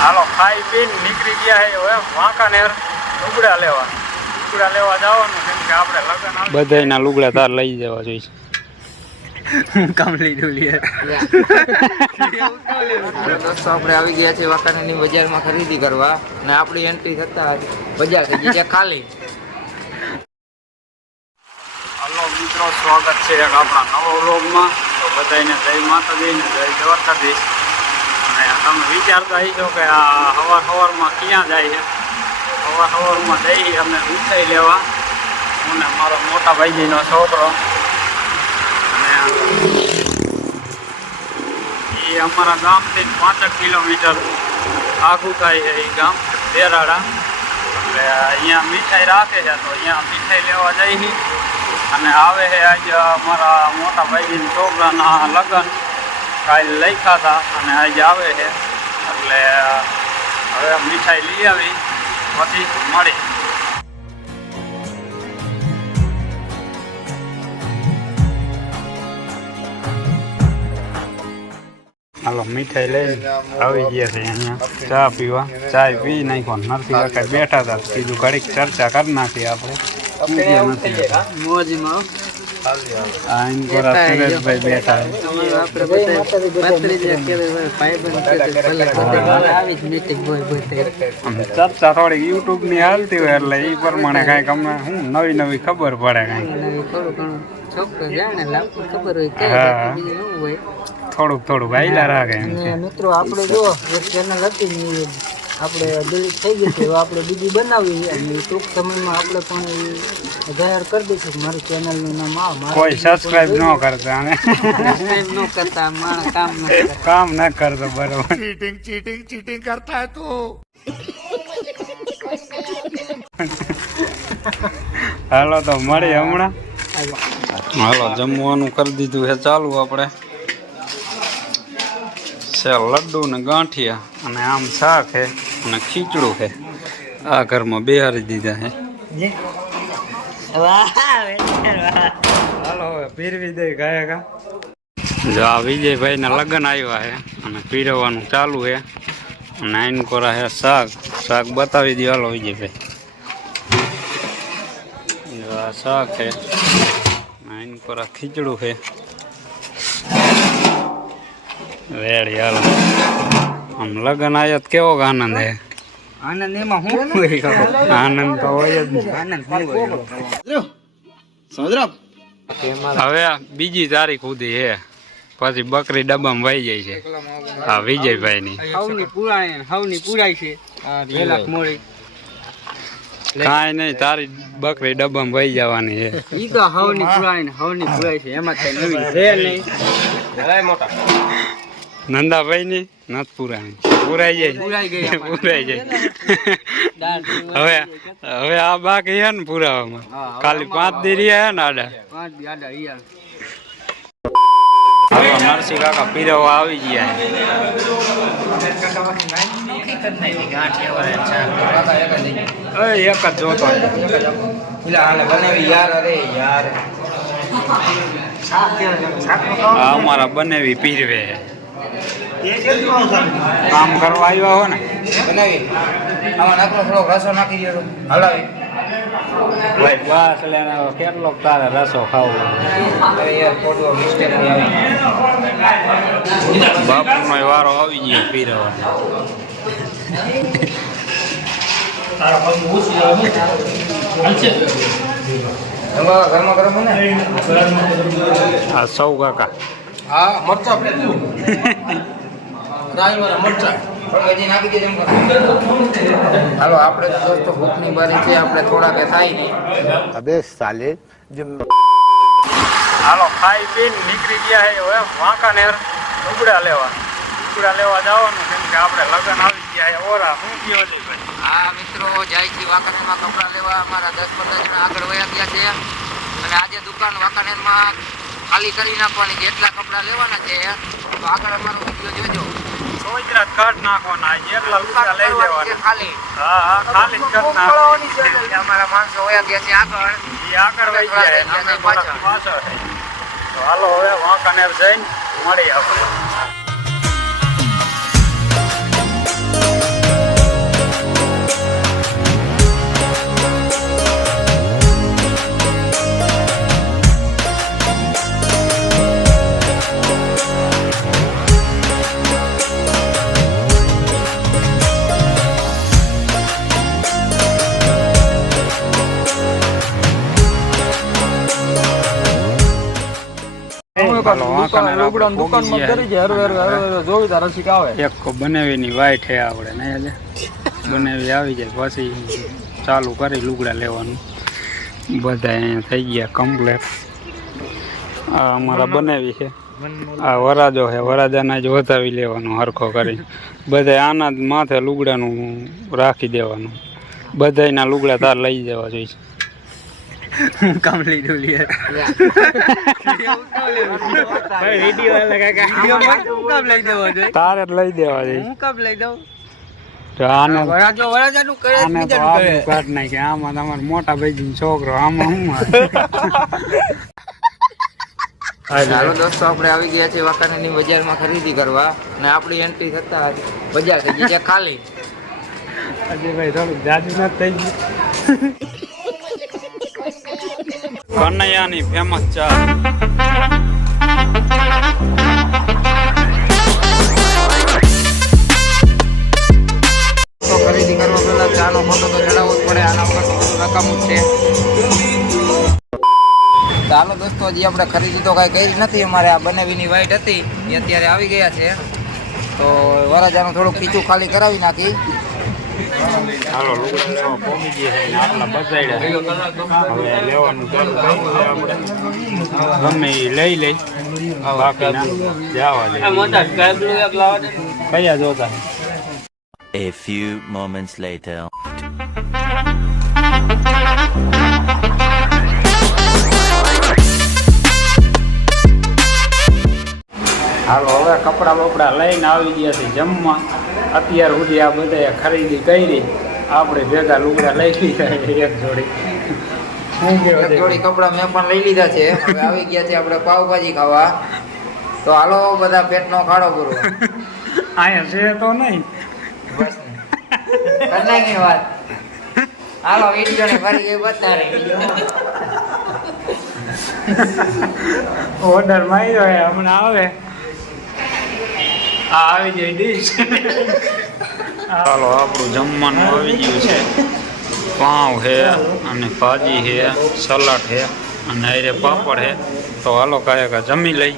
હાલો ખાઈ પીને નીકળી ગયા છે હવે વાંકાનેર લુગડા લેવા. લુગડા લેવા જવાનું કેમ કે આપણે લગ્ન આવે બધાયના લુગડા તાર લઈ જવા જોઈએ. કમલી ડોલી દોસ્તો આપણે આવી ગયા છે વાંકાનેરની બજારમાં ખરીદી કરવા અને આપણી એન્ટ્રી થતા બજાર થઈ ગઈ છે ખાલી. હલો મિત્રો સ્વાગત છે એક આપણા નવો વ્લોગમાં. તો બધાને જય માતાજી ને જય દ્વારકાધીશ. તમે વિચારતા હશો કે આ હવાર હવારમાં ક્યાં જાય છે? હવાર હવારમાં જઈ અમે મીઠાઈ લેવા. હું ને મારો મોટા ભાઈજીનો છોકરો. અને એ અમારા ગામથી પાંચક કિલોમીટર આઘું થાય છે એ ગામ દેરાડા એટલે અહીંયા મીઠાઈ રાખે છે તો અહીંયા મીઠાઈ લેવા જઈ અને આવે છે આજે અમારા મોટા ભાઈજીના છોકરાના લગ્ન. કાલ લખ્યા હતા અને આજે આવે છે. એટલે હવે મીઠાઈ લઈ આવી. પછી મળી. હાલો, મીઠાઈ લઈને આવી ગયા છે અહીંયા. ચા પીવા. ચાય પી નાખો નરસિંહ કાંઈ બેઠા હતા. કીધું ઘડીક ચર્ચા કરી નાખી આપણે. નથી? મોજમાં. આ એમ કોરા ભાઈ બેઠા ચર્ચા થોડીક યુટ્યુબની હાલતી હોય એટલે એ પ્રમાણે કાંઈક અમને હું નવી નવી ખબર પડે કાંઈક. થોડું થોડુંક થોડુંક આયલા રાખે એમ મિત્રો આપણે જો એક ચેનલ હતી આપણે દલિત થઈ ગઈ છે આપણે બીજી બનાવી અને ટૂંક સમયમાં આપણે પણ જાહેર કરી દઈશું કે મારી ચેનલનું નામ આ મારું કોઈ સબસ્ક્રાઇબ ન કરતા અને સબસ્ક્રાઇબ ન કરતા માણ કામ ન કરે. કામ ન કરતો બરોબર. હાલો તો મળી હમણાં. હાલો જમવાનું કરી દીધું છે ચાલુ આપણે. છે લડ્ડુ ને ગાંઠિયા અને આમ શાક છે અને ખીચડું છે. આ ઘરમાં બિહારી દીધા છે. હાલો હવે પીરવી દે ગાય કા જો આ વિજયભાઈ ના લગ્ન આવ્યા છે અને પીરવવાનું ચાલુ છે. અને આઈન કોરા છે શાક. શાક બતાવી દે હાલો વિજયભાઈ. જો આ શાક છે. આઈન કોરા ખીચડું છે. રેડી હાલો. આમ લગ્ન આવ્યા તો કેવો આનંદ હે? આનંદ એમાં હું આનંદ તો હોય જ આનંદ હવે બીજી તારીખ સુધી હે. પછી બકરી ડબ્બામાં વહી જાય છે. હા વિજયભાઈ ની હવની પુરાણી હવની પુરાય છે. વેલાક મોડી કાંઈ નહીં તારી બકરી ડબ્બામાં વહી જવાની છે ઈ તો હવની પુરાણી હવની પુરાય છે. એમાં કઈ નવી છે નહીં. નંદાભાઈ ની નથી પુરાઈ જાય. પુરાઈ ગઈ અમારે. પુરાઈ જાય. હવે હવે આ બાકી છે ને પુરાવામાં. ખાલી પાંચ દી રહ્યા ને આડા. પાંચ દી આડા ઈયા હાલો નરસિંહ કાકા પીરવા આવી ગયા. એક જ જોતો બનાવી યાર અરે યાર. આ અમારા બનેવી પીરવે. કામ કરવા આવ્યા હો ને. બનાવી. આમાં નાખો થોડોક રસો નાખી દો હલાવી બસ લેને હવે કેટલોક તારે રસો ખાવો. બાપુનો વારો આવી ગયો પીરવા. તમારા ઘરમાં ગરમ ને આ સૌ કાકા. હા મરચા હાલો આપણે દોસ્તો ભૂખની બારી છે આપણે થોડા થાય નહીં. અબે સાલે હાલો ખાઈ પીને નીકળી ગયા હે હવે વાંકાનેર લુગડા લેવા. લુગડા લેવા જવાનું કેમ કે આપણે લગ્ન આવી ગયા હે ઓરા હું ગયો છે આ મિત્રો જાય છે વાંકાનેરમાં કપડાં લેવા. અમારા દસ પંદર જણા આગળ વયા ગયા છે. અને આજે દુકાન વાંકાનેરમાં ખાલી કરી નાખવાની જેટલા કપડા લેવાના છે. તો આગળ અમારો વીડિયો જોજો. સોયત્રા કટ નાખવાના એટલા લુગડા લઈ લેવાના ખાલી. હા હા ખાલી કટ છે. અમારા માણસો ગયા છે આગળ. એ આગળ વહી ગયા છે, અમે પાછળ. તો હાલો હવે વાંકાનેર જઈને મળી આપણે. લુગડાની દુકાનમાં કરી છે હરવે હરવે હરવે હરવે જોવી તાર રસિક આવે. એક બનાવીની વાઈટ હે આપણે નહીં આજે બનાવી આવી જાય પછી ચાલુ કરી લુગડા લેવાનું. બધા અહીંયા થઈ ગયા કમ્પ્લેટ આ અમારા બનાવી છે. આ વરાજો છે વરાજાના જ વધાવી લેવાનું હરખો કરી બધા આના માથે લુગડાનું રાખી દેવાનું. બધાયના લુગડા તાર લઈ જવા જોઈએ કામ લઈ દઉં લે કામ લઈ દેવો જોઈએ તારે લઈ દેવા છે. હું કામ લઈ દઉં? મોટા ભાઈ છોકરો આમાં હાલો? દોસ્તો આપણે આવી ગયા છીએ વાંકાનેરની બજારમાં ખરીદી કરવા અને આપણી એન્ટ્રી થતા બજાર થઈ ગઈ છે ખાલી. અજયભાઈ થોડુંક જાજુ ના થઈ ગયું. કનૈયાની ફેમસ ચા. ખરીદી કરવા પહેલા ચાનો ફોટો તો ચડાવવો પડે, આના વગર નકામું છે. ચાલો દોસ્તો, હજી આપણે ખરીદી તો કાંઈ કરી નથી, અમારે આ બનાવીની વાઈટ હતી, એ અત્યારે આવી ગયા છે. તો વરાજાનું થોડુંક ખીચું ખાલી કરાવી નાખી. હાલો લુગડા લેવા પહોંચી ગયા છે ને આટલા બચાડ્યા હવે લેવાનું ચાલુ કર્યું છે આપણે ગમે એ લઈ લઈ બાકી ના જવા દે કયા જોતા A few moments later. હાલો હવે કપડા બપડા લઈને આવી ગયા છે જમવા અત્યાર સુધી આ બધાએ ખરીદી કરી આપણે ભેગા લુગડા લઈ લીધા છે એક જોડી. શું કહેવાય જોડી કપડાં મેં પણ લઈ લીધા છે. હવે આવી ગયા છે આપણે પાવભાજી ખાવા. તો હાલો બધા પેટનો ખાડો પૂરો અહીંયા છે તો નહીં. બસ નાખી વાત. હાલો વીડિયો ને ફરી ગઈ બતારે ઓર્ડર માર્યો હમણાં આવે. આવી જાય ડીશ ચાલો, આપણું જમવાનું આવી ગયું છે. પાઉં છે અને ભાજી છે, સલાડ છે અને અરે પાપડ છે. તો હાલો કાંઈ જમી લઈ